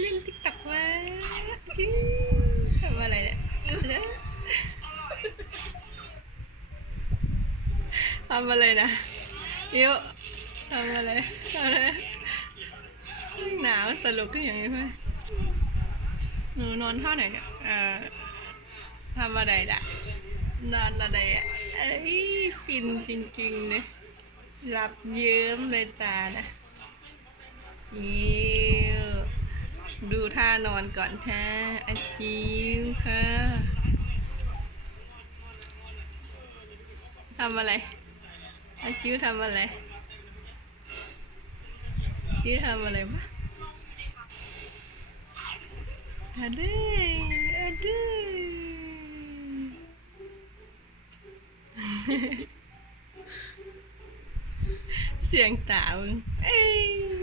เล่นติ๊กต็อกวะชิ้วทำอะไรเนี่ยทำอะไรนะยิวทำอะไรทำอะไรหนาวสรุปก็อย่างนี้ไหมหนูนอนท่าไหนเนี่ยเอ่อทำอะไรล่ะนอนอะไรอะเอ้ยฟินจริงๆเลยหลับเยิ้มเลยตานะจิว ดูท่านอนก่อนใช่อาจิวค่ะทำอะไรอาจิวทำอะไรจิวทำอะไรวะอเด้อเด้เสียงตามึงเอ้ย